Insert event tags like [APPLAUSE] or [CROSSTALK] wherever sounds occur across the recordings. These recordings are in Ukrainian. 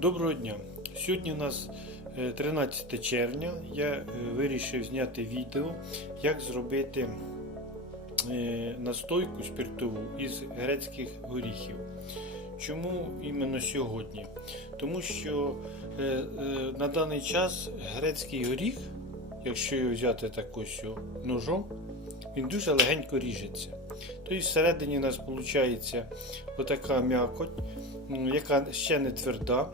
Доброго дня! Сьогодні у нас е, 13 червня. Я е, вирішив зняти відео, як зробити е, настойку спиртову із грецьких горіхів. Чому іменно сьогодні? Тому що е, е, на даний час грецький горіх, якщо його взяти так ось ножом, він дуже легенько ріжеться. Тобто всередині у нас виходить отака м'якоть, яка ще не тверда,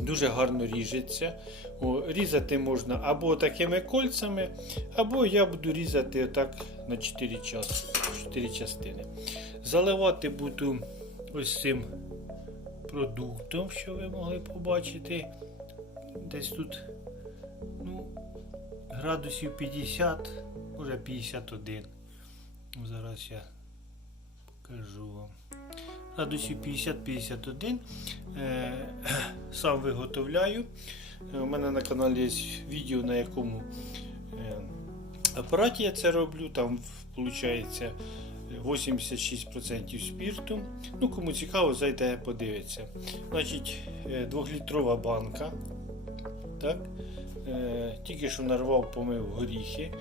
дуже гарно ріжеться. О, різати можна або такими кольцями, або я буду різати отак на 4, час, 4 частини. Заливати буду ось цим продуктом, що ви могли побачити. Десь тут ну, градусів 50, може 51. Зараз я покажу вам. Градусів 50-51. Е, [CLEARS THROAT] сам виготовляю. Е, У мене на каналі є відео, на якому е, апараті я це роблю. Там виходить 86% спірту. Ну, кому цікаво, зайде подивиться. Значить, 2-літрова банка. Так? Е, Тільки що нарвав, помив горіхи.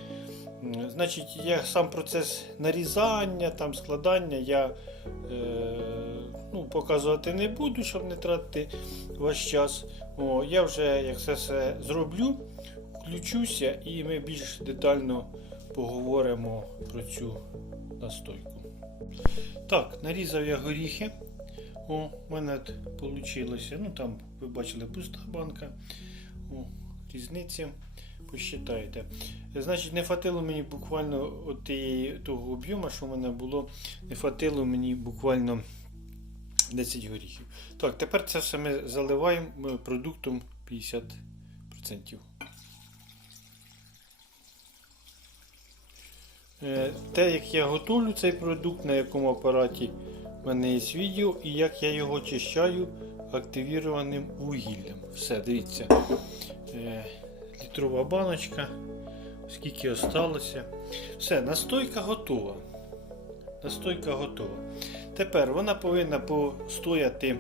Значить, я сам процес нарізання, там складання я е, ну, показувати не буду, щоб не тратити ваш час. О, я вже як це все зроблю, включуся і ми більш детально поговоримо про цю настойку. Так, нарізав я горіхи. У мене вийшло. Ну там ви бачили пуста банка. О, різниці. Посчитайте. Значить, не хватило мені буквально от того об'єму, що в мене було, не хватило мені буквально 10 горіхів. Так, тепер це все ми заливаємо продуктом 50%. Е, Те, як я готую цей продукт, на якому апараті в мене є відео, і як я його очищаю активірованим вугіллям. Все, дивіться. Е, Літрова баночка, скільки осталося. Все, настойка готова. Настойка готова. Тепер вона повинна постояти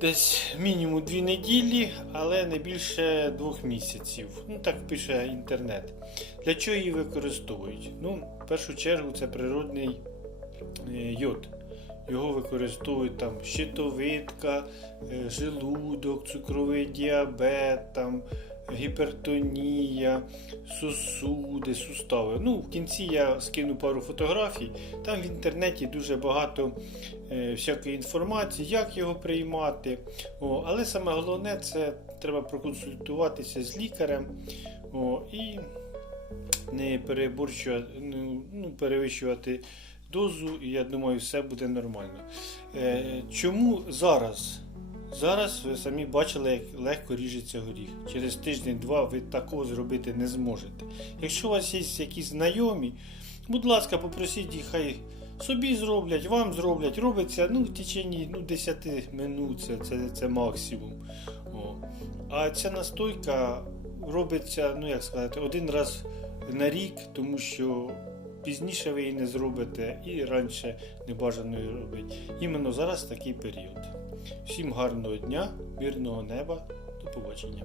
десь мінімум 2 неділі, але не більше 2 місяців. Ну, так пише інтернет. Для чого її використовують? Ну, в першу чергу це природний е, йод. Його використовують там щитовидка, е, желудок, цукровий діабет, там, гіпертонія, сосуди, сустави. Ну, в кінці я скину пару фотографій. Там в інтернеті дуже багато е, всякої інформації, як його приймати. О, але саме головне це треба проконсультуватися з лікарем о, і не переборщувати, ну, ну, перевищувати дозу, і я думаю, все буде нормально. Е, чому зараз? Зараз ви самі бачили, як легко ріжеться горіх. Через тиждень-два ви такого зробити не зможете. Якщо у вас є якісь знайомі, будь ласка, попросіть їх, хай собі зроблять, вам зроблять. Робиться ну, в течение ну, 10 минут, це, це, це максимум. О. А ця настойка робиться, ну як сказати, один раз на рік, тому що пізніше ви її не зробите і раніше не бажано її робити. Іменно зараз такий період. Всім гарного дня, мирного неба, до побачення.